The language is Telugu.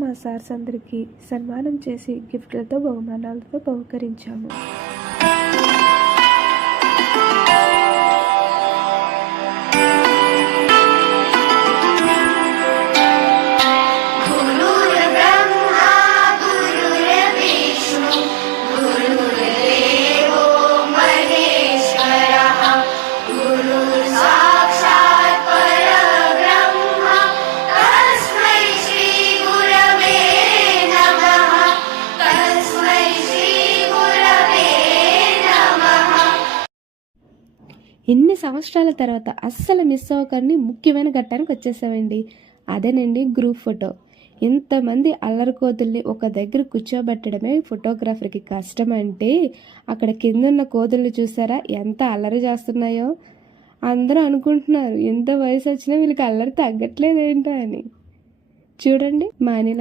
మా సార్స్ అందరికీ సన్మానం చేసి గిఫ్ట్లతో బహుమానాలతో బహుకరించాము. ఇన్ని సంవత్సరాల తర్వాత అస్సలు మిస్ అవ్వకండి ముఖ్యమైన ఘట్టానికి వచ్చేసామండి. అదేనండి గ్రూప్ ఫోటో. ఇంతమంది అల్లరి కోతుల్ని ఒక దగ్గర కూర్చోబెట్టడమే ఫోటోగ్రాఫర్కి కష్టం అంటే అక్కడ కిందున్న కోతుల్ని చూసారా ఎంత అల్లరి చేస్తున్నాయో. అందరూ అనుకుంటున్నారు ఎంత వయసు వచ్చినా వీళ్ళకి అల్లరి తగ్గట్లేదు ఏంటో అని. చూడండి మానిలా